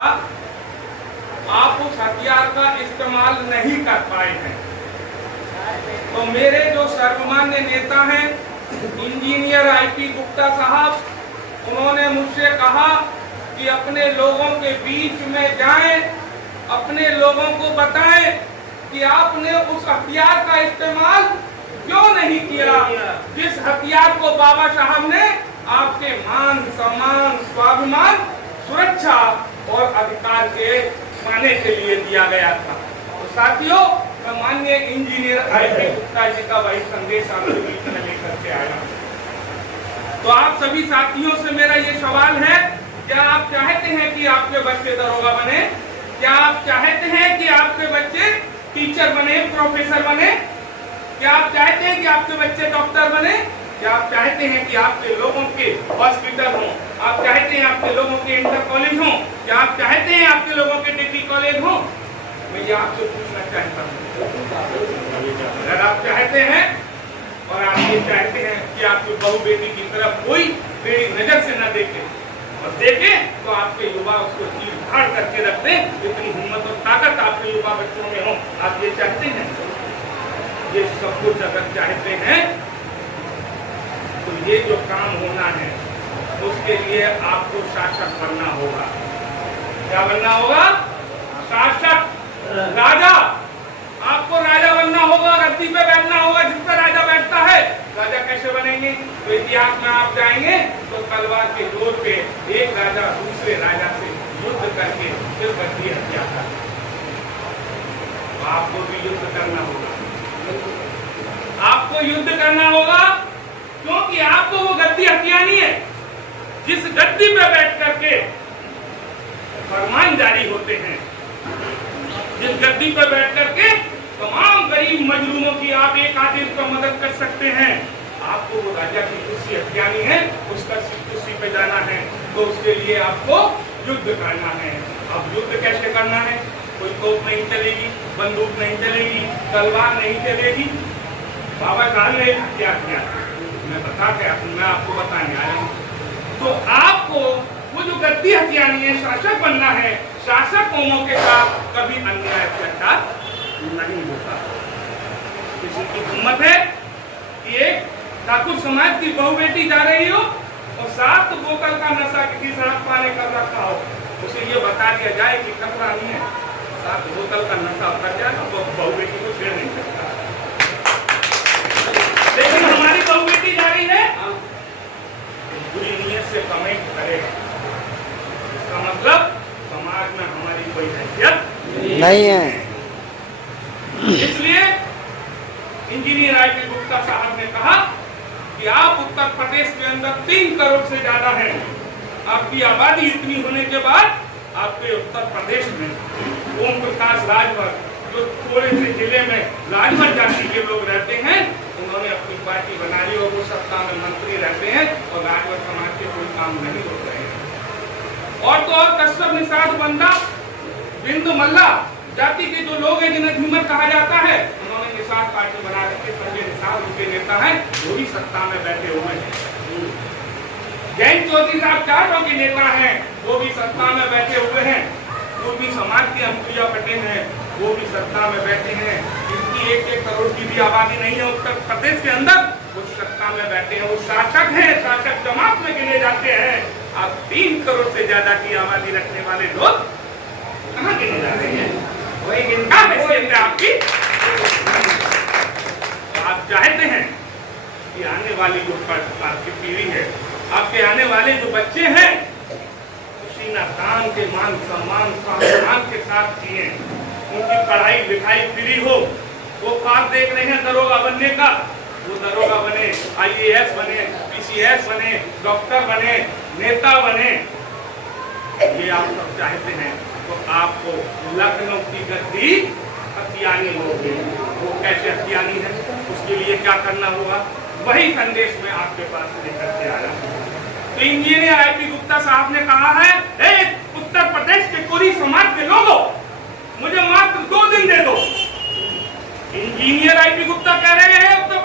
आप उस हथियार का इस्तेमाल नहीं कर पाए हैं। तो मेरे जो सर्वमान्य नेता हैं इंजीनियर आईपी गुप्ता साहब, उन्होंने मुझसे कहा कि अपने लोगों के बीच में जाएं, अपने लोगों को बताएं कि आपने उस हथियार का इस्तेमाल क्यों नहीं किया, जिस हथियार को बाबा साहब ने आपके मान सम्मान स्वाभिमान सुरक्षा और अधिकार के पाने के लिए दिया गया था। तो साथियों, मैं माननीय इंजीनियर आईपी गुप्ता जी का वही संदेश आपके बीच में लेकर के आया। तो आप सभी साथियों से मेरा ये सवाल है, क्या आप चाहते हैं कि आपके बच्चे दरोगा बने? क्या आप चाहते हैं कि आपके बच्चे टीचर बने, प्रोफेसर बने? क्या आप चाहते हैं कि आपके बच्चे डॉक्टर बने? क्या आप चाहते हैं कि आपके लोगों के हॉस्पिटल हों? आप चाहते हैं आपके लोगों के इंटर कॉलेज हों? क्या आप चाहते हैं आपके लोगों के डिग्री कॉलेज हों? मैं ये आपसे पूछना चाहता हूँ, अगर आप चाहते हैं और आप ये चाहते हैं कि आपकी बहू बेटी की तरफ कोई टेढ़ी नजर से न देखे, और देखे तो आपके युवा उसको चीर फाड़ करके रख दें, इतनी हिम्मत और ताकत आपके युवा बच्चों में हो। आप ये चाहते हैं? ये सब कुछ अगर चाहते हैं तो ये जो काम होना है उसके लिए आपको शासक बनना होगा। क्या बनना होगा? शासक, राजा। आपको राजा बनना होगा, गद्दी पे बैठना होगा जिस पर राजा बैठता है। राजा कैसे बनेंगे? तो इतिहास में आप जाएंगे तो तलवार के जोर पे एक राजा दूसरे राजा से युद्ध करके फिर गद्दी हत्या था। आपको भी युद्ध करना होगा, आपको युद्ध करना होगा, क्योंकि आपको वो गद्दी हथियानी है जिस गद्दी पे बैठ करके फरमान जारी होते हैं, जिस गद्दी पे बैठ करके तमाम गरीब मजलूमों की आप एक आदेश पर मदद कर सकते हैं। आपको वो राजा की कुर्सी हथियानी है, उसका कुर्सी पे जाना है, तो उसके लिए आपको युद्ध करना है। अब युद्ध कैसे करना है? कोई तोप नहीं चलेगी, बंदूक नहीं चलेगी, तलवार नहीं चलेगी। बाबा साहब ने क्या किया मैं बता के मैं आपको बताने आया हूँ। तो आपको वो जो गद्दी हथियानी है, शासक बनना है। शासक कौमों के साथ कभी अन्याय अत्याचार नहीं होता। किसी की हिम्मत है कि एक ठाकुर समाज की बहू बेटी जा रही हो और 7 बोतल का नशा किसी सड़क पाने कर रखा हो, उसे ये बता दिया जाए कि खतरा नहीं है, 7 बोतल का नशा कर जाएगा तो बहू बेटी को छेड़ नहीं सकता। लेकिन हमारी बहू बेटी जा रही है, बुरी नीयत से कमेंट करेगा, इसका मतलब समाज में हमारी कोई हैसियत नहीं है। इसलिए इंजीनियर आईपी गुप्ता साहब ने कहा कि आप उत्तर प्रदेश के अंदर 3 करोड़ से ज्यादा हैं, आपकी आबादी इतनी होने के बाद आपके उत्तर प्रदेश में ओम प्रकाश राजभर, जो थोड़े से जिले में राजभर जाति के लोग रहते हैं, उन्होंने अपनी पार्टी बना ली और वो सत्ता में मंत्री रहते हैं और राजभर समाज के कोई काम नहीं हो रहे हैं। और तो और कश्यप निषाद बंदा बिंदु मल्ला जाति के जो लोग हैं जिन्हें झूमर कहा जाता है, उन्होंने निषाद पार्टी बना रखी। संजय निषाद उनके नेता हैं, वो भी सत्ता में बैठे हुए हैं। जैन चौधरी साहब 4 के नेता हैं, वो भी सत्ता में बैठे हुए हैं। पूर्वी समाज की अनुप्रिया पटेल है, वो भी सत्ता में बैठे हैं। इनकी 1-1 करोड़ की भी आबादी नहीं है उत्तर प्रदेश के अंदर, वो सत्ता में बैठे हैं। वो शासक हैं, शासक जमात में गिने जाते हैं। अब 3 करोड़ से ज्यादा की आबादी रखने वाले लोग कहाँ गिने जा रहे हैं? वही गिनता है आपकी। तो आप चाहते हैं कि आने वाली जो आपकी पीढ़ी है, आपके आने वाले जो बच्चे हैं, काम के मान सम्मान स्वाभिमान के साथ जिए, उनकी पढ़ाई लिखाई फ्री हो। वो ख्वाब देख रहे हैं दरोगा बनने का, वो दरोगा बने, IAS बने, PCS बने, डॉक्टर बने, नेता बने। ये आप सब चाहते हैं तो आपको लखनऊ की गद्दी हथियानी होगी। वो कैसे हथियानी है, उसके लिए क्या करना होगा, वही संदेश मैं आपके पास लेकर के आया हूँ। तो इंजीनियर आईपी गुप्ता साहब ने कहा है, उत्तर प्रदेश के कोरी समाज के लोगों, मुझे मात्र 2 दिन दे दो। इंजीनियर आईपी गुप्ता कह रहे हैं, उत्तर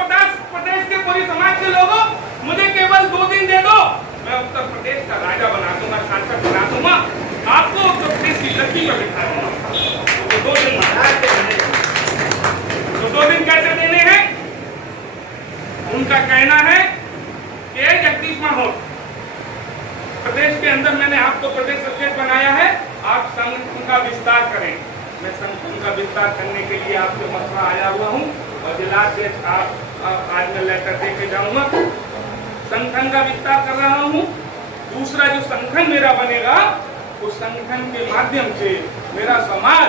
प्रदेश के कोरी समाज के लोगों, मुझे केवल 2 दिन दे दो, मैं उत्तर प्रदेश का राजा बना दूंगा, शासक बना दूंगा। आपको गद्दी पर बिठाऊंगा। तो 2 दिन तो 2 दिन कैसे देने हैं? उनका कहना है कि जगदीश माहौल प्रदेश के अंदर मैंने आपको प्रदेश अध्यक्ष बनाया है, आप संगठन का विस्तार करें। मैं संगठन का विस्तार करने के लिए आपके मथुरा आया हुआ हूँ और जिलाध्यक्ष आज मैं लेटर दे के जाऊंगा। संगठन का विस्तार कर रहा हूँ। दूसरा जो संगठन मेरा बनेगा उस संगठन के माध्यम से मेरा समाज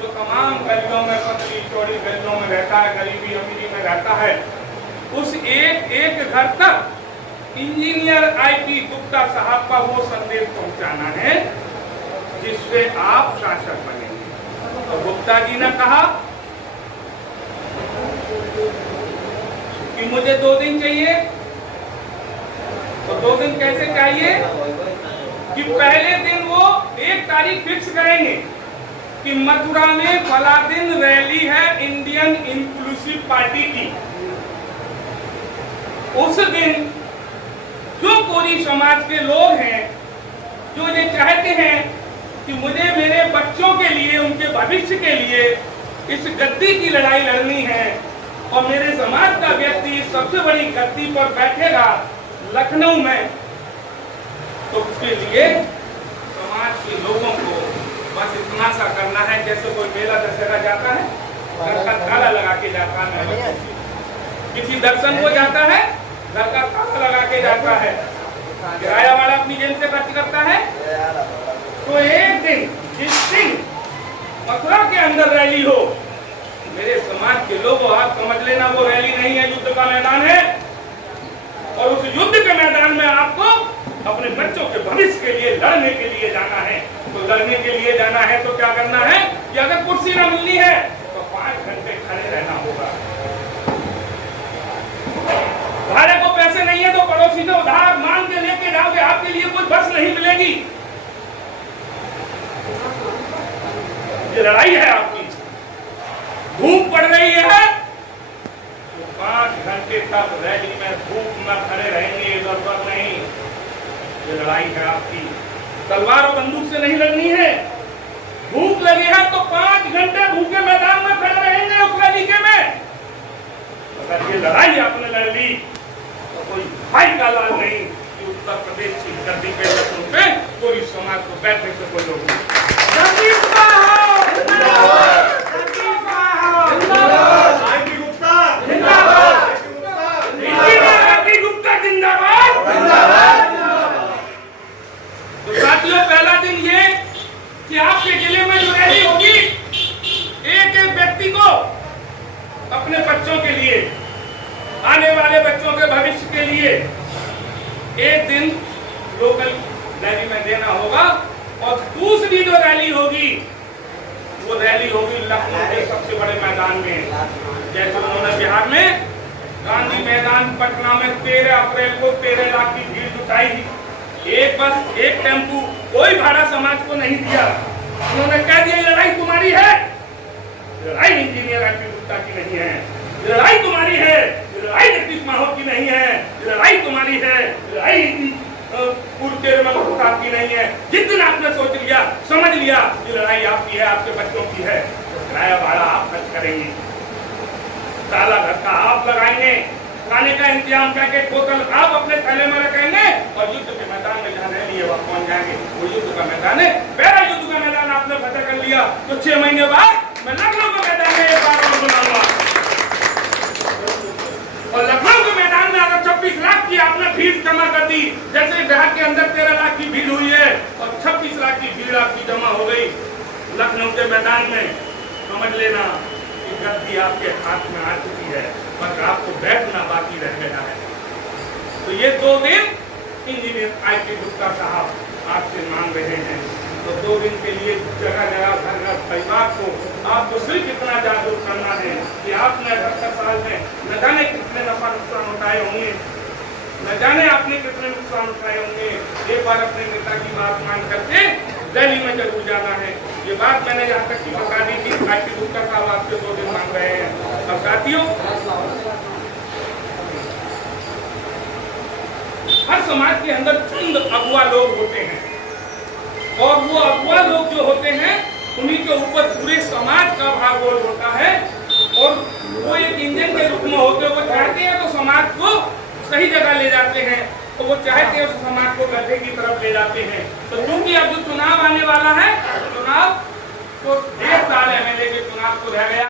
जो तमाम गलियों में, पतली चौड़ी गलियों में रहता है, गरीबी अमीरी में रहता है, उस एक एक घर तक इंजीनियर आईपी गुप्ता साहब का वो संदेश पहुंचाना है जिससे आप शासक बनेंगे। तो गुप्ता जी ने कहा कि मुझे 2 दिन चाहिए। तो 2 दिन कैसे चाहिए कि पहले दिन वो 1 तारीख फिक्स करेंगे कि मथुरा में फला दिन रैली है इंडियन इंक्लूसिव पार्टी की। उस दिन जो कोरी समाज के लोग हैं जो ये चाहते हैं कि मुझे मेरे बच्चों के लिए, उनके भविष्य के लिए इस गद्दी की लड़ाई लड़नी है और मेरे समाज का व्यक्ति सबसे बड़ी गद्दी पर बैठेगा लखनऊ में, तो उसके लिए समाज के लोगों को बस इतना सा करना है जैसे कोई मेला दशहरा जाता है, घर का ताला लगा के जाता है, किसी दर्शन को जाता है घर का ताला लगा के जाता है, किराया वाला अपनी जेब से खर्च करता है। तो एक दिन जिस दिन मथुरा के अंदर रैली हो, मेरे समाज के लोगों आप समझ लेना वो रैली नहीं है, युद्ध का मैदान है और उस युद्ध के मैदान में आपको अपने बच्चों के भविष्य के लिए लड़ने के लिए जाना है। तो लड़ने के लिए जाना है तो क्या करना है कि अगर कुर्सी न मिलनी है तो 5 घंटे खड़े रहना होगा। भाड़े को पैसे नहीं है तो पड़ोसी से उधार मांग के लेके जाओगे, आपके लिए कोई बस नहीं मिलेगी। ये लड़ाई है आपकी। धूप पड़ रही है तो 5 घंटे तक रैली में धूप में खड़े रहेंगे, इधर उधर नहीं। ये लड़ाई है आपकी। तलवार और बंदूक से नहीं लड़नी है। भूख लगी है तो 5 घंटे भूखे मैदान में खड़े रहेंगे उस रैली के में। अगर ये लड़ाई आपने लड़ ली तो कोई भाई का लाल नहीं कि उत्तर प्रदेश की गद्दी पे लखनऊ पे कोई समाज को बैठने से कोई लोग तो साथियों, पहला दिन ये कि आपके जिले में जो रैली होगी, एक एक व्यक्ति को अपने बच्चों के लिए, आने वाले बच्चों के भविष्य के लिए एक दिन लोकल रैली में देना होगा। और दूसरी जो रैली होगी वो रैली होगी लखनऊ के सबसे बड़े मैदान में। जैसे उन्होंने बिहार में गांधी मैदान पटना में 13 अप्रैल को 13 लाख की भीड़ जुटाई थी। एक बस, एक टेम्पू, कोई भाड़ा समाज को नहीं दिया। उन्होंने कह दिया लड़ाई तुम्हारी है, लड़ाई इंजीनियर आईपी गुप्ता की नहीं है, लड़ाई तुम्हारी है, लड़ाई जगदीश माहौल की नहीं है, लड़ाई तुम्हारी है, लड़ाई पूर्व चेयरमैन साहब की नहीं है। जिस दिन आपने सोच लिया, समझ लिया ये लड़ाई आपकी है, आपके बच्चों की है, किराया भाड़ा आप खर्च करेंगे, ताला घर का आप लगाएंगे, खाने का इंतजाम करके बोतल आप अपने थैले में रखेंगे और युद्ध के मैदान में जहाँ रह लिए वहाँ पहुंच जाएंगे। वो युद्ध का मैदान है। पहला युद्ध का मैदान आपने फतह कर लिया तो 6 महीने बाद मैं लखनऊ के मैदान में एक बार और बुलाऊंगा। और लखनऊ के मैदान में अगर 26 लाख की आपने भीड़ जमा कर दी, जैसे बिहार के अंदर 13 लाख की भीड़ हुई है और 26 लाख की भीड़ आपकी जमा हो गई लखनऊ के मैदान में, समझ लेना कि गद्दी आपके हाथ में आ चुकी है, बस आपको बैठना बाकी रह गया है। तो ये 2 दिन इंजीनियर आईपी गुप्ता साहब आपसे मांग रहे हैं। तो 2 दिन के लिए जगह जगह घर घर परिवार को आपको सिर्फ इतना जागरूक करना है कि आपने 78 साल में न जाने कितने नफा नुकसान उठाए होंगे, न जाने आपने कितने नुकसान उठाए होंगे। एक बार अपने नेता की बात मान करके दिल्ली में जरूर जाना है। ये बात मैंने यहाँ तक की बता दी थी। आईपी गुप्ता साहब आपसे 2 दिन मांग रहे हैं। और साथियों, हर समाज के अंदर चंद अगुआ लोग होते हैं और वो अगुआ लोग जो होते हैं उन्हीं के ऊपर पूरे समाज का भागोल होता है। और वो एक इंजन के रूप में होते हुए चाहते हैं तो समाज को सही जगह ले जाते हैं, तो वो चाहते हैं उस समाज को गड्ढे की तरफ ले जाते हैं। तो क्योंकि अब जो चुनाव आने वाला है, चुनाव तो 1.5 साल एमएलए के चुनाव को रह गया।